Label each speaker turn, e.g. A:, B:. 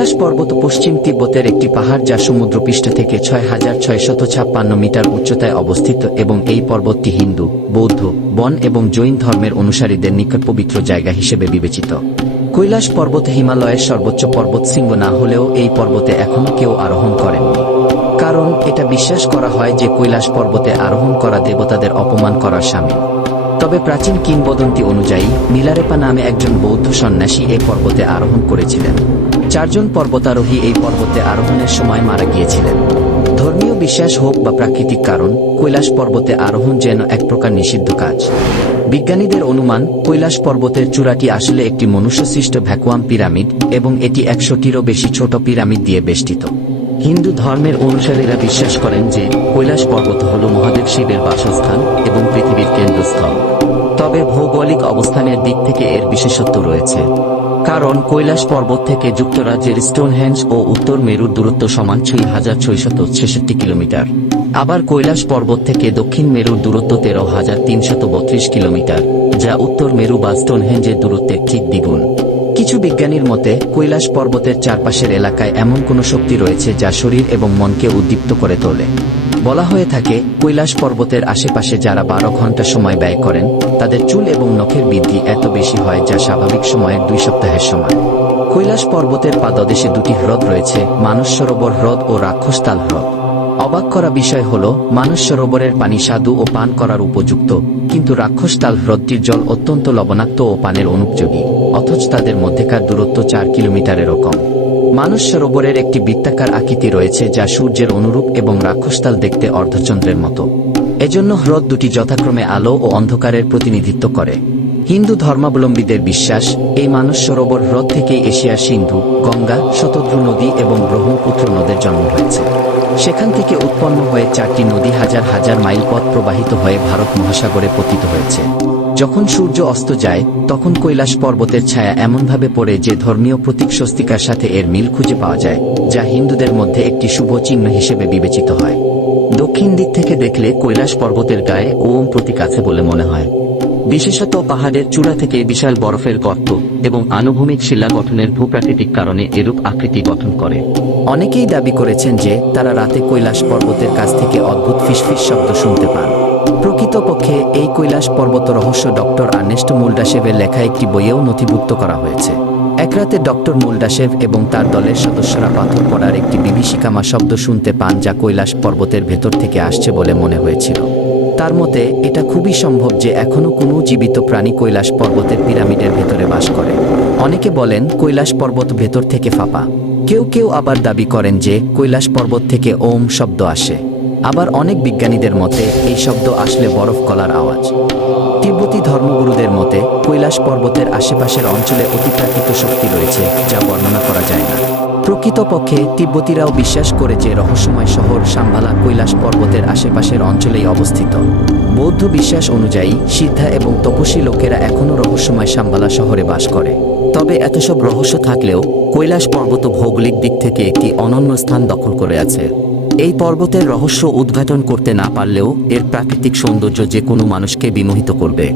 A: কৈলাস পর্বত পশ্চিম তিব্বতের একটি পাহাড় যা সমুদ্রপৃষ্ঠ থেকে ছয় হাজার ছয়শত ছাপ্পান্ন মিটার উচ্চতায় অবস্থিত এবং এই পর্বতটি হিন্দু, বৌদ্ধ, বন এবং জৈন ধর্মের অনুসারীদের নিকট পবিত্র জায়গা হিসেবে বিবেচিত। কৈলাস পর্বত হিমালয়ের সর্বোচ্চ পর্বত শৃঙ্গ না হলেও এই পর্বতে এখনও কেউ আরোহণ করেননি। কারণ এটা বিশ্বাস করা হয় যে কৈলাস পর্বতে আরোহণ করা দেবতাদের অপমান করার সামিল। তবে প্রাচীন কিংবদন্তি অনুযায়ী নীলারেপা নামে একজন বৌদ্ধ সন্ন্যাসী এই পর্বতে আরোহণ করেছিলেন। চারজন পর্বতারোহী এই পর্বতে আরোহণের সময় মারা গিয়েছিলেন। ধর্মীয় বিশ্বাস হোক বা প্রাকৃতিক কারণ, কৈলাস পর্বতে আরোহণ যেন এক প্রকার নিষিদ্ধ কাজ। বিজ্ঞানীদের অনুমান, কৈলাস পর্বতের চূড়াটি আসলে একটি মনুষ্যসৃষ্ট ভ্যাকুয়াম পিরামিড এবং এটি একশোটিরও বেশি ছোট পিরামিড দিয়ে বেষ্টিত। হিন্দু ধর্মের অনুসারীরা বিশ্বাস করেন যে কৈলাস পর্বত হল মহাদেব শিবের বাসস্থান এবং পৃথিবীর কেন্দ্রস্থল। তবে ভৌগোলিক অবস্থানের দিক থেকে এর বিশেষত্ব রয়েছে। কারণ কৈলাস পর্বত থেকে যুক্তরাজ্যের স্টোনহ্যাঞ্জ ও উত্তর মেরুর দূরত্ব সমান ছয় হাজার ছয়শত ছেষট্টি কিলোমিটার। আবার কৈলাস পর্বত থেকে দক্ষিণ মেরুর দূরত্ব তেরো হাজার তিনশত বত্রিশ কিলোমিটার, যা উত্তর মেরু বা স্টোনহেঞ্জের দূরত্বের ঠিক দ্বিগুণ। কিছু বিজ্ঞানীর মতে, কৈলাস পর্বতের চারপাশের এলাকায় এমন কোনো শক্তি রয়েছে যা শরীর এবং মনকে উদ্দীপ্ত করে তোলে। বলা হয়ে থাকে, কৈলাস পর্বতের আশেপাশে যারা বারো ঘণ্টা সময় ব্যয় করেন, তাদের চুল এবং নখের বৃদ্ধি এত বেশি হয় যা স্বাভাবিক সময়ের দুই সপ্তাহের সমান। কৈলাস পর্বতের পাদদেশে দুটি হ্রদ রয়েছে মানস সরোবর হ্রদ ও রাক্ষসতাল হ্রদ। অবাক করা বিষয় হল, মানুষ সরোবরের পানি স্বাদু ও পান করার উপযুক্ত, কিন্তু রাক্ষসতাল হ্রদটির জল অত্যন্ত লবণাক্ত ও পানের অনুপযোগী, অথচ তাদের মধ্যেকার দূরত্ব চার কিলোমিটারেরও কম। মানুষ সরোবরের একটি বৃত্তাকার আকৃতি রয়েছে যা সূর্যের অনুরূপ এবং রাক্ষসতাল দেখতে অর্ধচন্দ্রের মতো। এজন্য হ্রদ দুটি যথাক্রমে আলো ও অন্ধকারের প্রতিনিধিত্ব করে। হিন্দু ধর্মাবলম্বীদের বিশ্বাস, এই মানস সরোবর হ্রদ থেকে এশিয়া সিন্ধু, গঙ্গা, শতদ্রু নদী এবং ব্রহ্মপুত্র নদের জন্ম হয়েছে। সেখান থেকে উৎপন্ন হয়ে চারটি নদী হাজার হাজার মাইল পথ প্রবাহিত হয়ে ভারত মহাসাগরে পতিত হয়েছে। যখন সূর্য অস্ত যায়, তখন কৈলাস পর্বতের ছায়া এমনভাবে পড়ে যে ধর্মীয় প্রতীক স্বস্তিকার সাথে এর মিল খুঁজে পাওয়া যায়, যা হিন্দুদের মধ্যে একটি শুভ চিহ্ন হিসেবে বিবেচিত হয়। দক্ষিণ দিক থেকে দেখলে কৈলাস পর্বতের গায়ে ওম প্রতীক আছে বলে মনে হয়। বিশেষত পাহাড়ের চূড়া থেকে বিশাল বরফের গর্ত এবং আনুভূমিক শিলা গঠনের ভূপ্রাকৃতিক কারণে এরূপ আকৃতি গঠন করে। অনেকেই দাবি করেছেন যে তারা রাতে কৈলাস পর্বতের কাছ থেকে অদ্ভুত ফিসফিস শব্দ শুনতে পান। প্রকৃতপক্ষে এই কৈলাস পর্বত রহস্য ডক্টর আর্নেস্ট মুলডাসেভের লেখা একটি বইয়েও নথিভুক্ত করা হয়েছে। এক রাতে ডক্টর মুলডাসেভ এবং তার দলের সদস্যরা পাথর পড়ার একটি বিভীষিকামা শব্দ শুনতে পান যা কৈলাস পর্বতের ভেতর থেকে আসছে বলে মনে হয়েছিল। তার মতে, এটা খুবই সম্ভব যে এখনও কোনো জীবিত প্রাণী কৈলাস পর্বতের পিরামিডের ভেতরে বাস করে। অনেকে বলেন, কৈলাস পর্বত ভেতর থেকে ফাঁপা। কেউ কেউ আবার দাবি করেন যে, কৈলাস পর্বত থেকে ওম শব্দ আসে। আবার অনেক বিজ্ঞানীদের মতে, এই শব্দ আসলে বরফ কলার আওয়াজ। তিব্বতী ধর্মগুরুদের মতে, কৈলাস পর্বতের আশেপাশের অঞ্চলে অতিপ্রাকৃত শক্তি রয়েছে, যা বর্ণনা করা যায় না। প্রকৃতপক্ষে তিব্বতীরাও বিশ্বাস করে যে রহস্যময় শহর সাম্ভালা কৈলাস পর্বতের আশেপাশের অঞ্চলেই অবস্থিত। বৌদ্ধ বিশ্বাস অনুযায়ী সিদ্ধা এবং তপস্বী লোকেরা এখনও রহস্যময় সাম্বালা শহরে বাস করে। তবে এত সব রহস্য থাকলেও কৈলাস পর্বত ভৌগোলিক দিক থেকে একটি অনন্য স্থান দখল করে আছে। এই পর্বতের রহস্য উদ্ঘাটন করতে না পারলেও এর প্রাকৃতিক সৌন্দর্য যে কোনো মানুষকে বিমোহিত করবে।